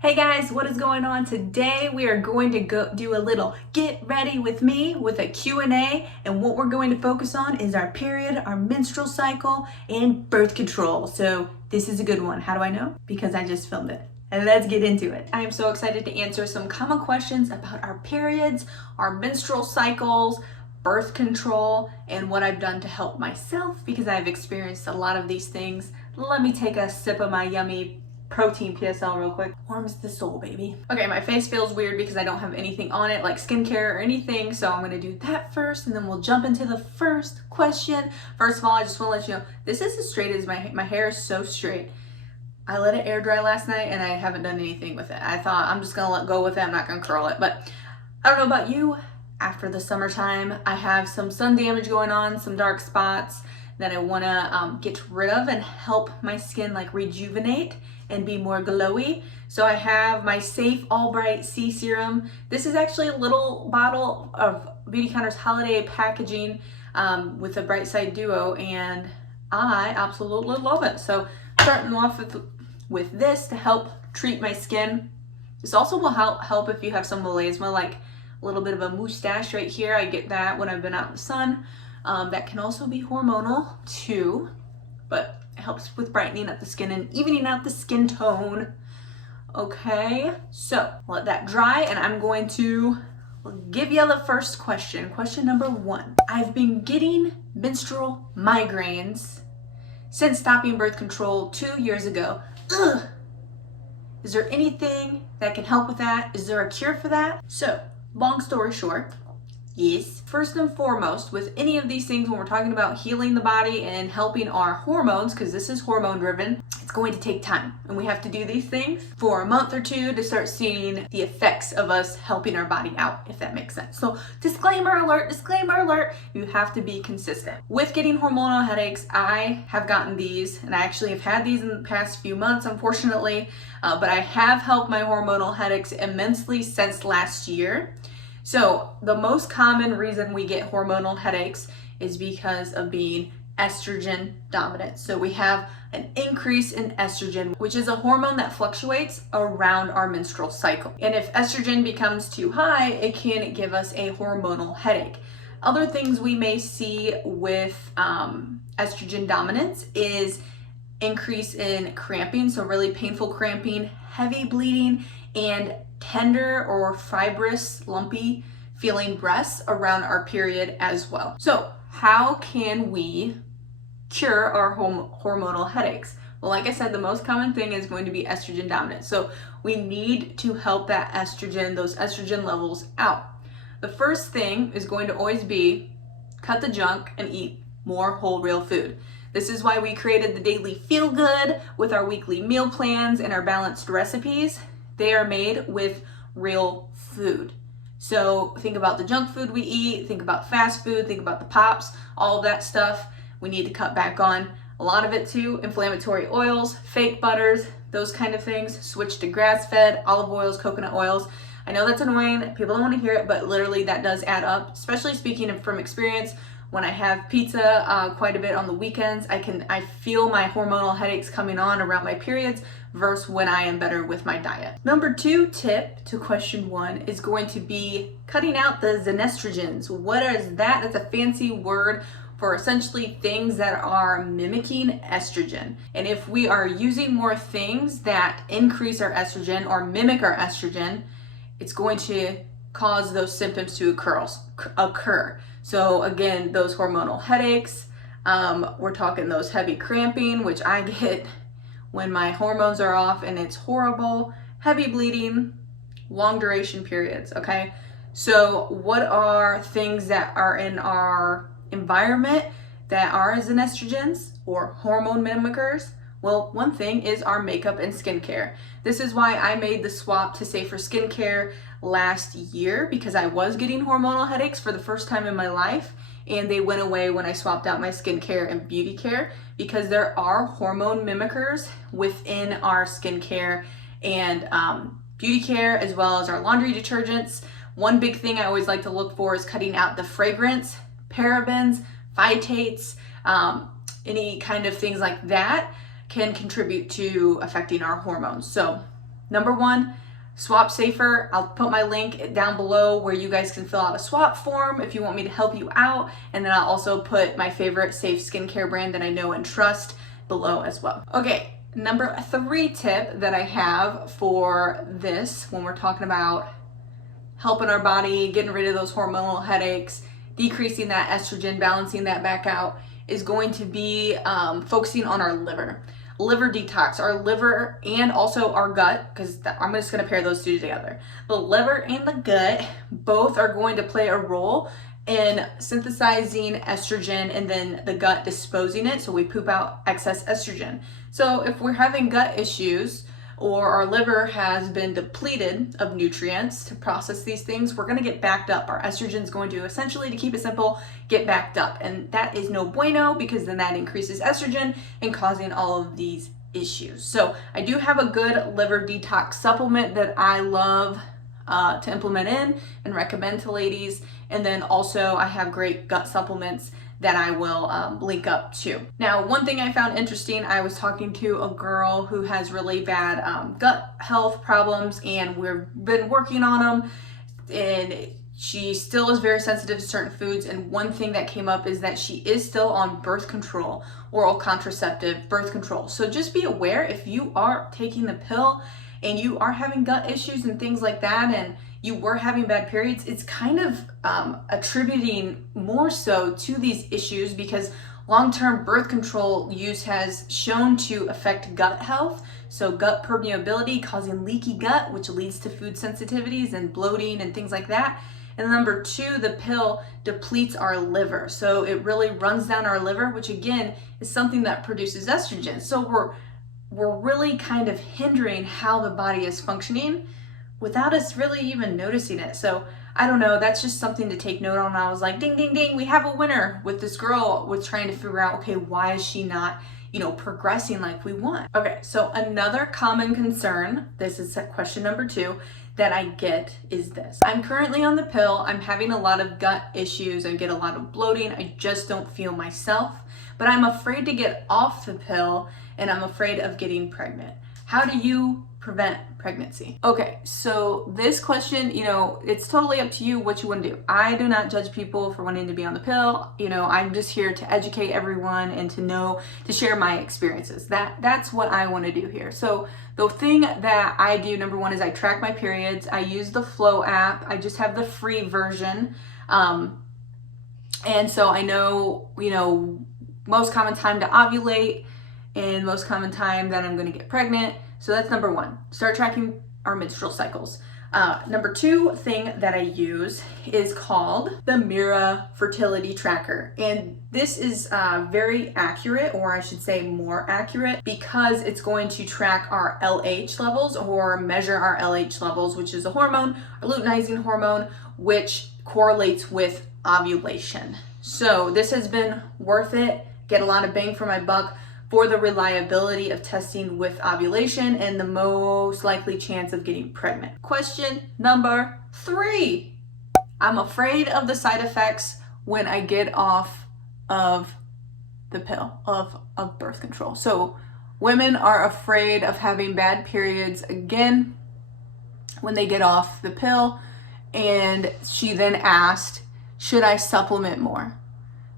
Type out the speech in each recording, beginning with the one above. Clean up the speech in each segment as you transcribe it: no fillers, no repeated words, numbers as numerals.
Hey guys, what is going on? Today we are going to go do a little get ready with me with a Q&A, and what we're going to focus on is our period, our menstrual cycle, and birth control. So this is a good one. How do I know? Because I just filmed it. And let's get into it. I am so excited to answer some common questions about our periods, our menstrual cycles, birth control, and what I've done to help myself because I've experienced a lot of these things. Let me take a sip of my yummy protein PSL real quick. Warms the soul, baby. Okay, my face feels weird because I don't have anything on it like skincare or anything, so I'm gonna do that first and then we'll jump into the first question. First of all, I just wanna let you know, this is as straight as my hair is so straight. I let it air dry last night and I haven't done anything with it. I thought I'm just gonna let go with it, I'm not gonna curl it, but I don't know about you. After the summertime, I have some sun damage going on, some dark spots that I wanna get rid of and help my skin like rejuvenate and be more glowy. So I have my Safe All Bright C Serum. This is actually a little bottle of Beauty Counter's holiday packaging with a Bright Side Duo, and I absolutely love it. So starting off with this to help treat my skin. This also will help if you have some melasma, like a little bit of a mustache right here. I get that when I've been out in the sun. That can also be hormonal too, but it helps with brightening up the skin and evening out the skin tone. Okay, so let that dry and I'm going to give you the first question. Question number 1. I've been getting menstrual migraines since stopping birth control 2 years ago. Ugh. Is there anything that can help with that? Is there a cure for that? So, long story short, yes. First and foremost, with any of these things, when we're talking about healing the body and helping our hormones, because this is hormone driven, it's going to take time. And we have to do these things for a month or two to start seeing the effects of us helping our body out, if that makes sense. So disclaimer alert, you have to be consistent. With getting hormonal headaches, I have gotten these, and I actually have had these in the past few months, unfortunately, but I have helped my hormonal headaches immensely since last year. So the most common reason we get hormonal headaches is because of being estrogen dominant. So we have an increase in estrogen, which is a hormone that fluctuates around our menstrual cycle. And if estrogen becomes too high, it can give us a hormonal headache. Other things we may see with estrogen dominance is increase in cramping, so really painful cramping, heavy bleeding, and tender or fibrous, lumpy feeling breasts around our period as well. So how can we cure our hormonal headaches? Well, like I said, the most common thing is going to be estrogen dominant. So we need to help that estrogen, those estrogen levels out. The first thing is going to always be cut the junk and eat more whole real food. This is why we created the Daily Feel Good with our weekly meal plans and our balanced recipes. They are made with real food. So think about the junk food we eat, think about fast food, think about the pops, all of that stuff we need to cut back on. A lot of it too, inflammatory oils, fake butters, those kind of things. Switch to grass-fed, olive oils, coconut oils. I know that's annoying, people don't want to hear it, but literally that does add up, especially speaking from experience. When I have pizza quite a bit on the weekends, I feel my hormonal headaches coming on around my periods versus when I am better with my diet. Number 2 tip to question 1 is going to be cutting out the xenestrogens. What is that? That's a fancy word for essentially things that are mimicking estrogen. And if we are using more things that increase our estrogen or mimic our estrogen, it's going to cause those symptoms to occur. So again, those hormonal headaches, we're talking those heavy cramping, which I get when my hormones are off and it's horrible, heavy bleeding, long duration periods, okay? So what are things that are in our environment that are xenestrogens or hormone mimickers? Well, one thing is our makeup and skincare. This is why I made the swap to safer skincare last year, because I was getting hormonal headaches for the first time in my life, and they went away when I swapped out my skincare and beauty care, because there are hormone mimickers within our skincare and beauty care, as well as our laundry detergents. One big thing I always like to look for is cutting out the fragrance, parabens, phytates, any kind of things like that can contribute to affecting our hormones. So Number one, Swap Safer. I'll put my link down below where you guys can fill out a swap form if you want me to help you out. And then I'll also put my favorite safe skincare brand that I know and trust below as well. Okay, number 3 tip that I have for this when we're talking about helping our body, getting rid of those hormonal headaches, decreasing that estrogen, balancing that back out, is going to be focusing on our liver. Liver detox, our liver and also our gut, because I'm just going to pair those two together. The liver and the gut both are going to play a role in synthesizing estrogen and then the gut disposing it, so we poop out excess estrogen. So if we're having gut issues or our liver has been depleted of nutrients to process these things, we're gonna get backed up. Our estrogen is going to essentially, to keep it simple, get backed up. And that is no bueno, because then that increases estrogen and causing all of these issues. So I do have a good liver detox supplement that I love to implement in and recommend to ladies. And then also I have great gut supplements that I will link up to. Now, one thing I found interesting, I was talking to a girl who has really bad gut health problems, and we've been working on them, and she still is very sensitive to certain foods. And one thing that came up is that she is still on birth control, oral contraceptive birth control. So just be aware, if you are taking the pill and you are having gut issues and things like that, and you were having bad periods, it's kind of attributing more so to these issues, because long-term birth control use has shown to affect gut health. So gut permeability, causing leaky gut, which leads to food sensitivities and bloating and things like that. And number 2, the pill depletes our liver. So it really runs down our liver, which again is something that produces estrogen. So we're really kind of hindering how the body is functioning without us really even noticing it. So I don't know, that's just something to take note on. I was like, ding, ding, ding, we have a winner with this girl with trying to figure out, okay, why is she not, progressing like we want? Okay, so another common concern, this is question number 2, that I get is this. I'm currently on the pill, I'm having a lot of gut issues, I get a lot of bloating, I just don't feel myself, but I'm afraid to get off the pill and I'm afraid of getting pregnant. How do you prevent pregnancy? Okay, so this question, it's totally up to you what you want to do. I do not judge people for wanting to be on the pill. I'm just here to educate everyone and to share my experiences. That's what I want to do here. So the thing that I do, number 1, is I track my periods. I use the Flow app. I just have the free version. And so I know, most common time to ovulate and most common time that I'm going to get pregnant. So that's number 1, start tracking our menstrual cycles. Number 2 thing that I use is called the Mira Fertility Tracker. And this is very accurate, or I should say more accurate, because it's going to track our LH levels, or measure our LH levels, which is a hormone, a luteinizing hormone, which correlates with ovulation. So this has been worth it. Get a lot of bang for my buck for the reliability of testing with ovulation and the most likely chance of getting pregnant. Question number 3. I'm afraid of the side effects when I get off of the pill of birth control. So women are afraid of having bad periods again when they get off the pill. And she then asked, should I supplement more?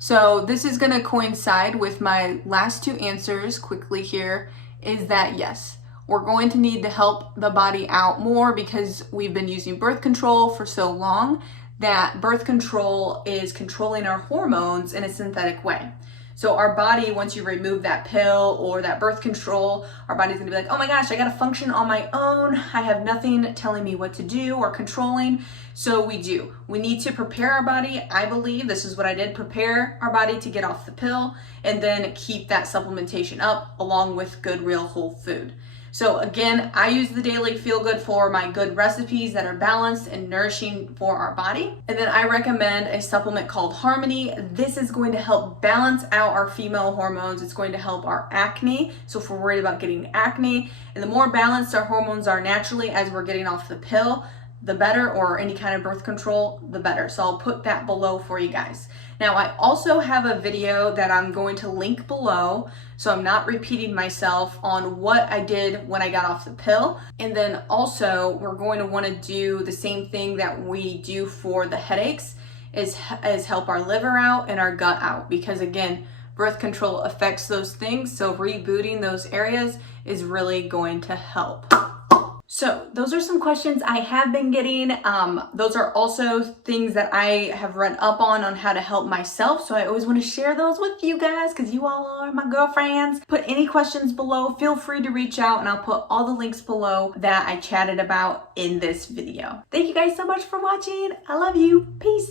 So this is going to coincide with my last 2 answers quickly here, is that yes, we're going to need to help the body out more, because we've been using birth control for so long that birth control is controlling our hormones in a synthetic way. So our body, once you remove that pill or that birth control, our body's gonna be like, oh my gosh, I gotta function on my own. I have nothing telling me what to do or controlling. So we need to prepare our body. I believe this is what I did, prepare our body to get off the pill, and then keep that supplementation up along with good, real whole food. So again, I use the Daily Feel Good for my good recipes that are balanced and nourishing for our body. And then I recommend a supplement called Harmony. This is going to help balance out our female hormones. It's going to help our acne. So if we're worried about getting acne, and the more balanced our hormones are naturally as we're getting off the pill, the better, or any kind of birth control, the better. So I'll put that below for you guys. Now, I also have a video that I'm going to link below, so I'm not repeating myself, on what I did when I got off the pill. And then also, we're going to want to do the same thing that we do for the headaches, is help our liver out and our gut out, because again, birth control affects those things, so rebooting those areas is really going to help. So those are some questions I have been getting. Those are also things that I have read up on how to help myself. So I always want to share those with you guys because you all are my girlfriends. Put any questions below. Feel free to reach out, and I'll put all the links below that I chatted about in this video. Thank you guys so much for watching. I love you. Peace.